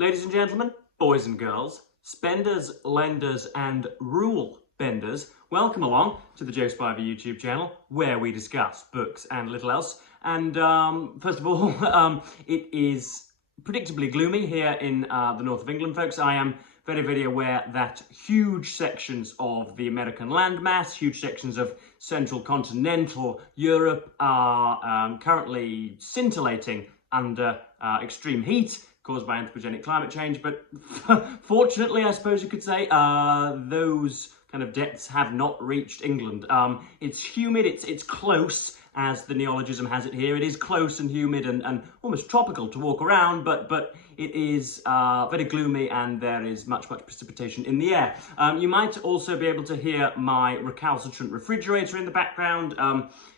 Ladies and gentlemen, boys and girls, spenders, lenders and rule benders, welcome along to the JFK YouTube channel where we discuss books and little else. And first of all, it is predictably gloomy here in the north of England, folks. I am very aware that huge sections of the American landmass, huge sections of central continental Europe are currently scintillating under extreme heat caused by anthropogenic climate change, but fortunately, I suppose you could say, those kind of depths have not reached England. It's humid, it's close, as the neologism has it here. It is close and humid and almost tropical to walk around, but it is very gloomy and there is much precipitation in the air. You might also be able to hear my recalcitrant refrigerator in the background.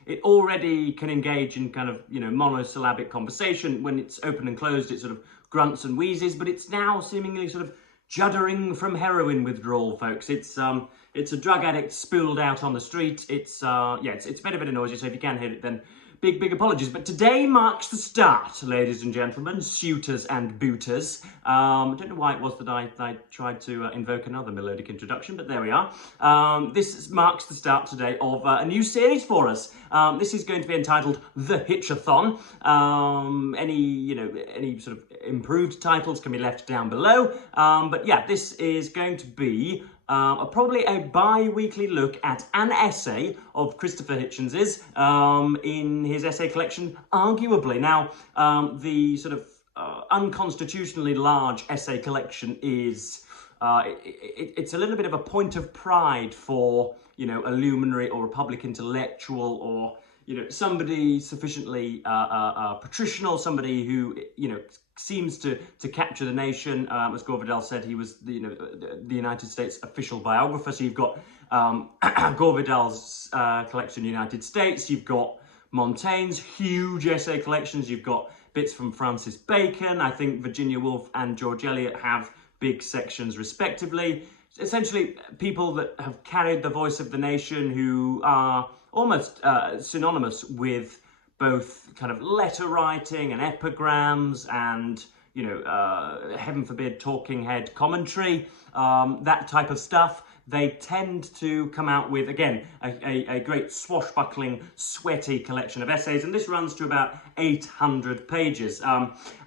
It already can engage in kind of, monosyllabic conversation. When it's open and closed, it sort of grunts and wheezes, but it's now seemingly sort of juddering from heroin withdrawal, folks. It's a drug addict spilled out on the street. It's very noisy, so if you can hear it, then big apologies. But today marks the start, ladies and gentlemen, suitors and booters. I don't know why it was that I tried to invoke another melodic introduction, but there we are. This marks the start today of a new series for us. This is going to be entitled The Hitchathon. Any sort of improved titles can be left down below. But yeah, this is going to be probably a bi-weekly look at an essay of Christopher Hitchens's in his essay collection, Arguably. Now, the sort of unconstitutionally large essay collection is, it's a little bit of a point of pride for, a luminary or a public intellectual or, somebody sufficiently patricianal, somebody who, seems to capture the nation. As Gore Vidal said, he was the United States official biographer. So you've got Gore Vidal's collection, United States. You've got Montaigne's huge essay collections. You've got bits from Francis Bacon. I think Virginia Woolf and George Eliot have big sections respectively. Essentially, people that have carried the voice of the nation, who are almost synonymous with both kind of letter writing and epigrams and, heaven forbid, talking head commentary, that type of stuff. They tend to come out with, again, a great swashbuckling, sweaty collection of essays, and this runs to about 800 pages.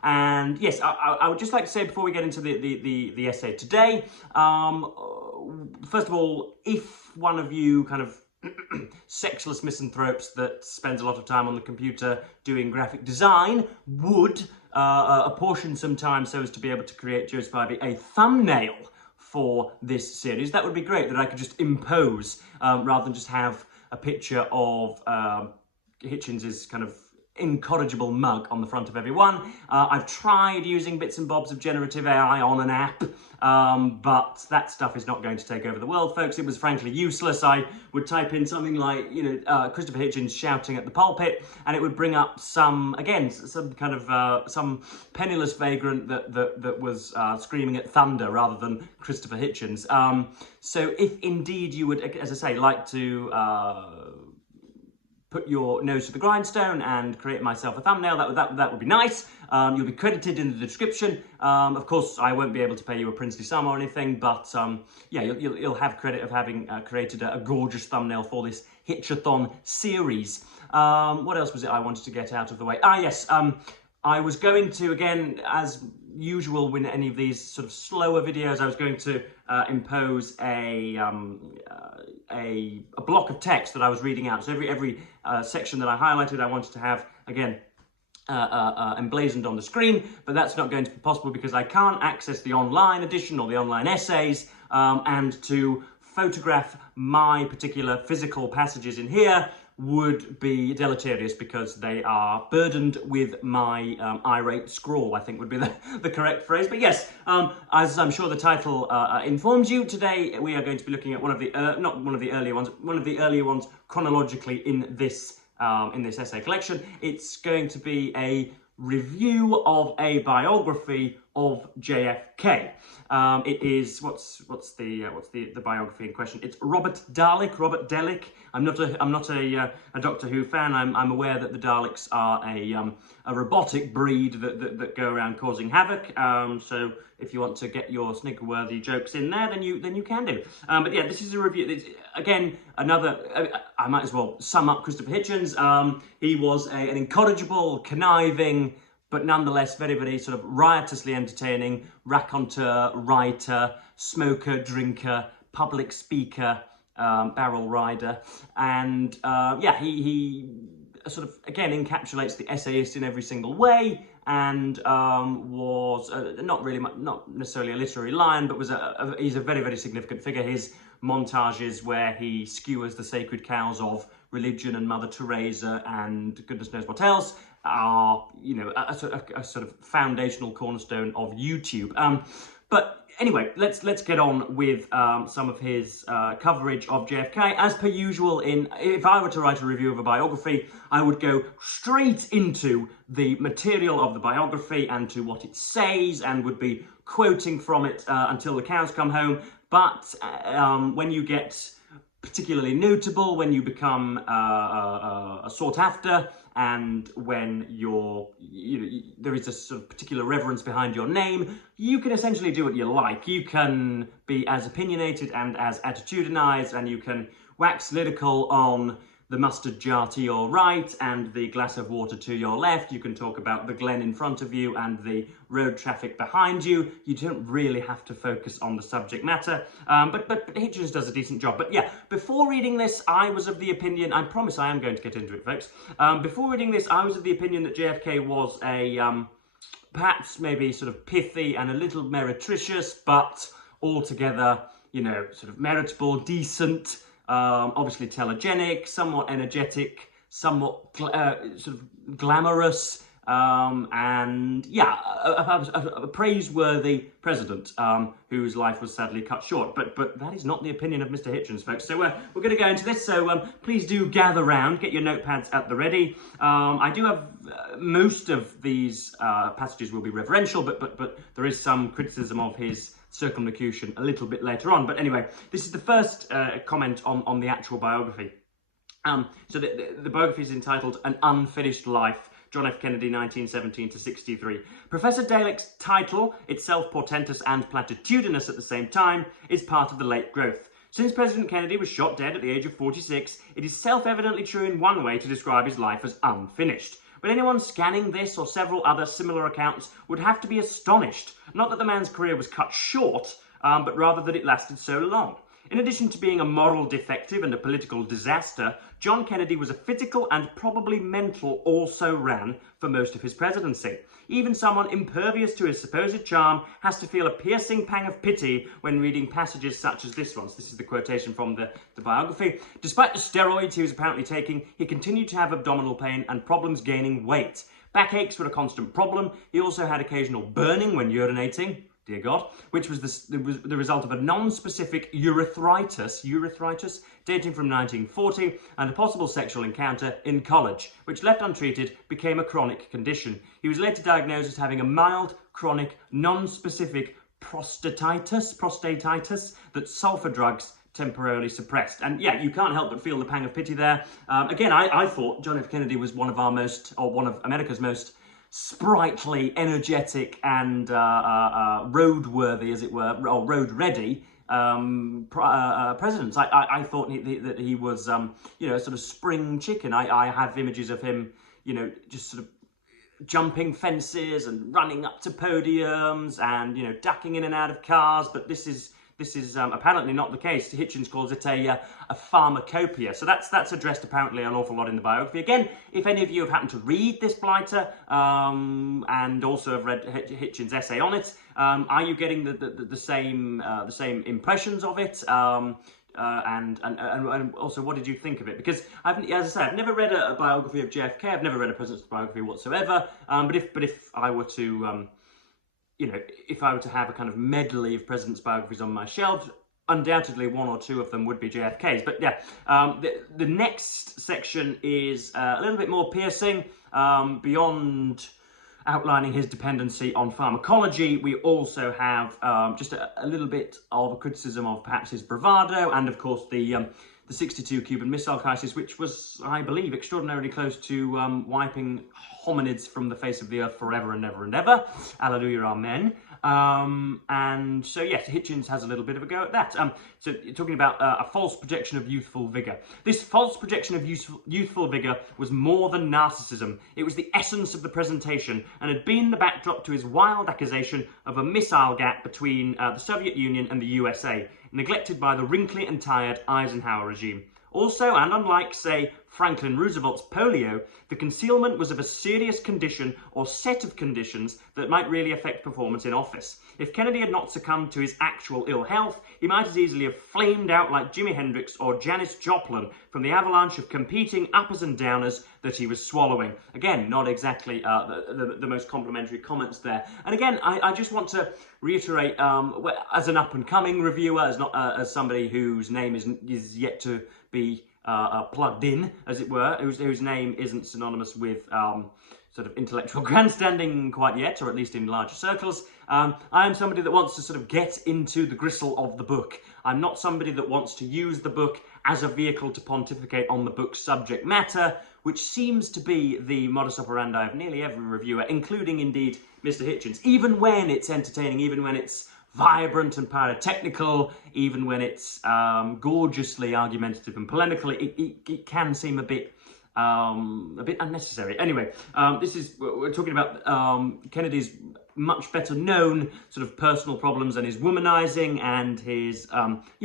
And yes, I would just like to say before we get into the essay today, first of all, if one of you kind of sexless misanthropes that spends a lot of time on the computer doing graphic design would apportion some time so as to be able to create JFK a thumbnail for this series, that would be great, that I could just impose rather than just have a picture of Hitchens's kind of incorrigible mug on the front of every one. I've tried using bits and bobs of generative AI on an app, but that stuff is not going to take over the world, folks. It was frankly useless. I would type in something like, Christopher Hitchens shouting at the pulpit, and it would bring up some kind of some penniless vagrant that was screaming at thunder rather than Christopher Hitchens. So if indeed you would, as I say, like to put your nose to the grindstone and create myself a thumbnail, that would be nice. You'll be credited in the description. Of course, I won't be able to pay you a princely sum or anything, but yeah, you'll have credit of having created a gorgeous thumbnail for this Hitchathon series. What else was it I wanted to get out of the way? Yes, I was going to, again, as usual with any of these sort of slower videos, I was going to impose a block of text that I was reading out. So every section that I highlighted, I wanted to have, again, emblazoned on the screen, but that's not going to be possible because I can't access the online edition or the online essays, and to photograph my particular physical passages in here would be deleterious because they are burdened with my irate scrawl, I think would be the correct phrase. But yes, as I'm sure the title informs you, today we are going to be looking at one of the earlier ones chronologically in this essay collection. It's going to be a review of a biography of JFK. It is what's the biography in question? It's Robert Dallek. I'm not a Doctor Who fan. I'm aware that the Daleks are a robotic breed that go around causing havoc. So if you want to get your snicker-worthy jokes in there, then you can do. But yeah, this is a review. It's, again, another. I might as well sum up Christopher Hitchens. He was an incorrigible, conniving, but nonetheless very, very sort of riotously entertaining raconteur, writer, smoker, drinker, public speaker, barrel rider, and yeah, he sort of again encapsulates the essayist in every single way, and was not necessarily a literary lion, but was he's a very, very significant figure. His montages where he skewers the sacred cows of religion and Mother Teresa and goodness knows what else are, you know, a sort of foundational cornerstone of YouTube. But anyway, let's get on with some of his coverage of JFK. As per usual, if I were to write a review of a biography, I would go straight into the material of the biography and to what it says, and would be quoting from it until the cows come home. But when you get particularly notable, when you become sought after, and when there is a sort of particular reverence behind your name, you can essentially do what you like. You can be as opinionated and as attitudinized, and you can wax lyrical on the mustard jar to your right and the glass of water to your left. You can talk about the glen in front of you and the road traffic behind you. You don't really have to focus on the subject matter, but Hitchens does a decent job. But yeah, before reading this, I was of the opinion, I promise I am going to get into it, folks. Before reading this, I was of the opinion that JFK was a perhaps maybe sort of pithy and a little meretricious, but altogether, you know, sort of meritable, decent, obviously telegenic, somewhat energetic, somewhat sort of glamorous, and yeah, a praiseworthy president whose life was sadly cut short. But that is not the opinion of Mr. Hitchens, folks. So we're going to go into this. So please do gather round, get your notepads at the ready. I do have most of these passages will be referential, but there is some criticism of his circumlocution a little bit later on. But anyway, this is the first comment on the actual biography. So the biography is entitled An Unfinished Life, John F. Kennedy, 1917 to 63. Professor Dallek's title, itself portentous and platitudinous at the same time, is part of the late growth. Since President Kennedy was shot dead at the age of 46, it is self-evidently true in one way to describe his life as unfinished. But anyone scanning this or several other similar accounts would have to be astonished, not that the man's career was cut short, but rather that it lasted so long. In addition to being a moral defective and a political disaster, John Kennedy was a physical and probably mental also-ran for most of his presidency. Even someone impervious to his supposed charm has to feel a piercing pang of pity when reading passages such as this one. So this is the quotation from the biography. Despite the steroids he was apparently taking, he continued to have abdominal pain and problems gaining weight. Backaches were a constant problem. He also had occasional burning when urinating, dear God, which was the result of a non-specific urethritis dating from 1940 and a possible sexual encounter in college, which left untreated became a chronic condition. He was later diagnosed as having a mild, chronic, non-specific prostatitis that sulfur drugs temporarily suppressed. And yeah, you can't help but feel the pang of pity there. Again, I thought John F. Kennedy was one of America's most sprightly, energetic, and roadworthy, as it were, or road-ready presidents. I thought that he was, you know, sort of spring chicken. I have images of him, you know, just sort of jumping fences and running up to podiums and, you know, ducking in and out of cars. But this is apparently not the case. Hitchens calls it a pharmacopoeia. So that's addressed apparently an awful lot in the biography. Again, if any of you have happened to read this blighter and also have read Hitchens' essay on it, are you getting the same impressions of it? And also, what did you think of it? Because as I say, I've never read a biography of JFK. I've never read a president's biography whatsoever. But if I were to you know, if I were to have a kind of medley of presidents' biographies on my shelves, undoubtedly one or two of them would be JFK's. But yeah, the next section is a little bit more piercing, beyond outlining his dependency on pharmacology. We also have just a little bit of a criticism of perhaps his bravado, and of course the 62 Cuban Missile Crisis, which was, I believe, extraordinarily close to wiping hominids from the face of the earth forever and ever and ever. Hallelujah, amen. And so, yes, Hitchens has a little bit of a go at that. So you're talking about a false projection of youthful vigour. This false projection of youthful vigour was more than narcissism. It was the essence of the presentation and had been the backdrop to his wild accusation of a missile gap between the Soviet Union and the USA, neglected by the wrinkly and tired Eisenhower regime. Also, and unlike, say, Franklin Roosevelt's polio, the concealment was of a serious condition or set of conditions that might really affect performance in office. If Kennedy had not succumbed to his actual ill health, he might as easily have flamed out like Jimi Hendrix or Janis Joplin from the avalanche of competing uppers and downers that he was swallowing. Again, not exactly the most complimentary comments there. And again, I just want to reiterate, as an up-and-coming reviewer, as somebody whose name is yet to be plugged in, as it were, whose name isn't synonymous with sort of intellectual grandstanding quite yet, or at least in larger circles. I am somebody that wants to sort of get into the gristle of the book. I'm not somebody that wants to use the book as a vehicle to pontificate on the book's subject matter, which seems to be the modus operandi of nearly every reviewer, including indeed Mr. Hitchens, even when it's entertaining, even when it's vibrant and pyrotechnical, even when it's gorgeously argumentative and polemical, it can seem a bit unnecessary. Anyway, we're talking about Kennedy's much better known sort of personal problems and his womanizing and his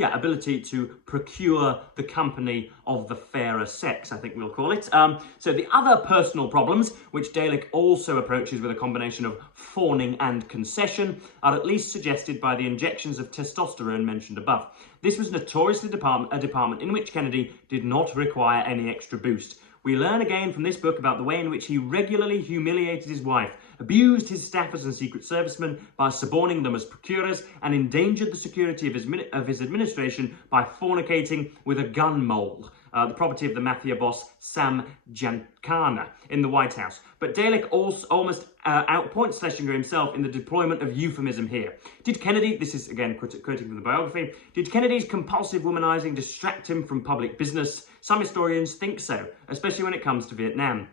ability to procure the company of the fairer sex, I think we'll call it. So the other personal problems, which Dallek also approaches with a combination of fawning and concession, are at least suggested by the injections of testosterone mentioned above. This was notoriously a department in which Kennedy did not require any extra boost. We learn again from this book about the way in which he regularly humiliated his wife, abused his staffers and secret servicemen by suborning them as procurers, and endangered the security of his administration by fornicating with a gun mole, the property of the mafia boss Sam Giancana in the White House. But Dallek also almost outpoints Schlesinger himself in the deployment of euphemism here. Did Kennedy, this is again quoting from the biography, did Kennedy's compulsive womanizing distract him from public business? Some historians think so, especially when it comes to Vietnam.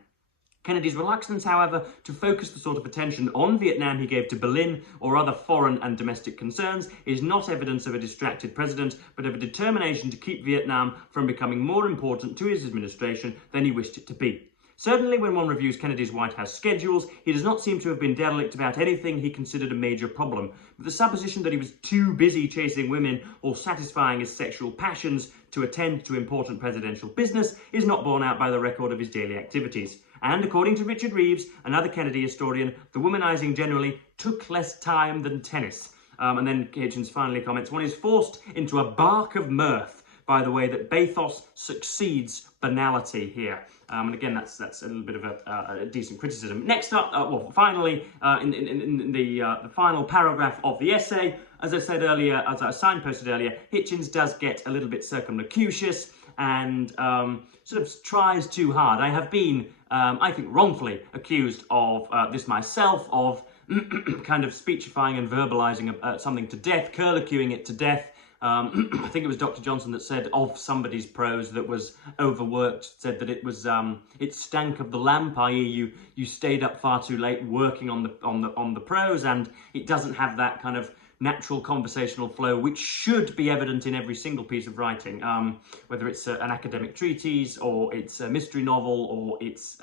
Kennedy's reluctance, however, to focus the sort of attention on Vietnam he gave to Berlin or other foreign and domestic concerns is not evidence of a distracted president, but of a determination to keep Vietnam from becoming more important to his administration than he wished it to be. Certainly, when one reviews Kennedy's White House schedules, he does not seem to have been derelict about anything he considered a major problem. But the supposition that he was too busy chasing women or satisfying his sexual passions to attend to important presidential business is not borne out by the record of his daily activities. And according to Richard Reeves, another Kennedy historian, the womanizing generally took less time than tennis. And then Hitchens finally comments, one is forced into a bark of mirth by the way that bathos succeeds banality here. And again, that's a little bit of a decent criticism. Next up, finally, in the final paragraph of the essay, as I said earlier, as I signposted earlier, Hitchens does get a little bit circumlocucious and sort of tries too hard. I have been, I think, wrongfully accused of this myself, of kind of speechifying and verbalizing something to death, curlicuing it to death. I think it was Dr. Johnson that said of somebody's prose that was overworked, said that it was it stank of the lamp, i.e. you stayed up far too late working on the prose, and it doesn't have that kind of natural conversational flow which should be evident in every single piece of writing, whether it's an academic treatise or it's a mystery novel or it's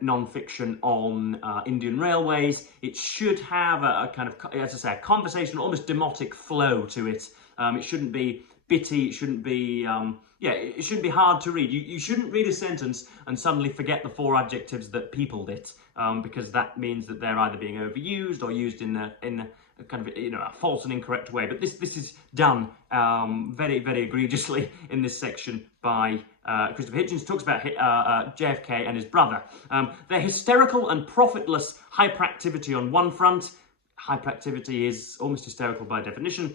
non-fiction on Indian railways. It should have a kind of, as I say, a conversational, almost demotic flow to it. It shouldn't be bitty, it shouldn't be, it shouldn't be hard to read. You shouldn't read a sentence and suddenly forget the 4 adjectives that peopled it, because that means that they're either being overused or used in a kind of a false and incorrect way. But this is done very, very egregiously in this section by Christopher Hitchens. Talks about JFK and his brother. Their hysterical and profitless hyperactivity on one front, hyperactivity is almost hysterical by definition,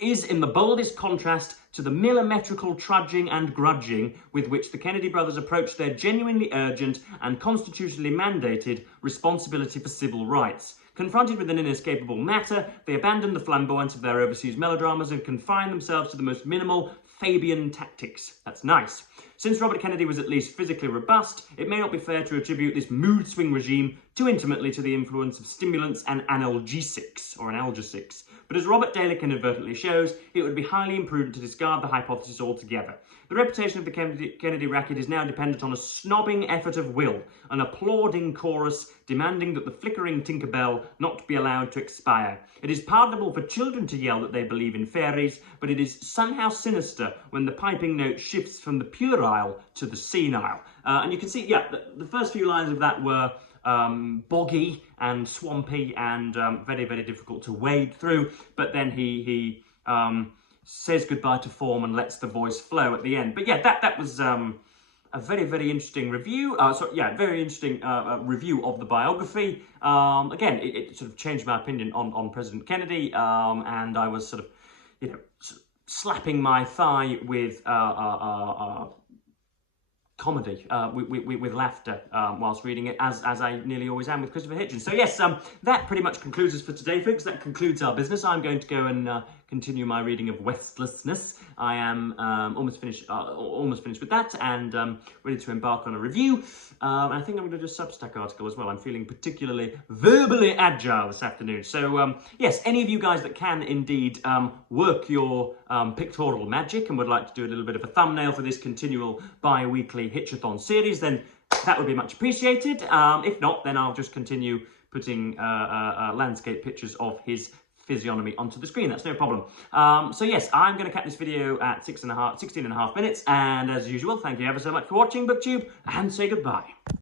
is in the boldest contrast to the millimetrical trudging and grudging with which the Kennedy brothers approached their genuinely urgent and constitutionally mandated responsibility for civil rights. Confronted with an inescapable matter, they abandoned the flamboyance of their overseas melodramas and confined themselves to the most minimal Fabian tactics. That's nice. Since Robert Kennedy was at least physically robust, it may not be fair to attribute this mood swing regime too intimately to the influence of stimulants and analgesics. But as Robert Dallek inadvertently shows, it would be highly imprudent to discard the hypothesis altogether. The reputation of the Kennedy racket is now dependent on a snobbing effort of will, an applauding chorus demanding that the flickering Tinkerbell not be allowed to expire. It is pardonable for children to yell that they believe in fairies, but it is somehow sinister when the piping note shifts from the puerile to the senile. And you can see, yeah, the first few lines of that were boggy and swampy and very, very difficult to wade through. But then he says goodbye to form and lets the voice flow at the end. But yeah, that was a very, very interesting review. Very interesting review of the biography. Again, it sort of changed my opinion on President Kennedy, and I was sort of, you know, slapping my thigh with comedy, with laughter whilst reading it, as I nearly always am with Christopher Hitchens. So yes, that pretty much concludes us for today, folks. That concludes our business. I'm going to go and continue my reading of Westlessness. I am almost finished with that, and ready to embark on a review. And I think I'm going to do a Substack article as well. I'm feeling particularly verbally agile this afternoon. So yes, any of you guys that can indeed work your pictorial magic and would like to do a little bit of a thumbnail for this continual bi-weekly Hitchathon series, then that would be much appreciated. If not, then I'll just continue putting landscape pictures of his physiognomy onto the screen. That's no problem. So yes, I'm going to cut this video at 16 and a half minutes. And as usual, thank you ever so much for watching, BookTube, and say goodbye.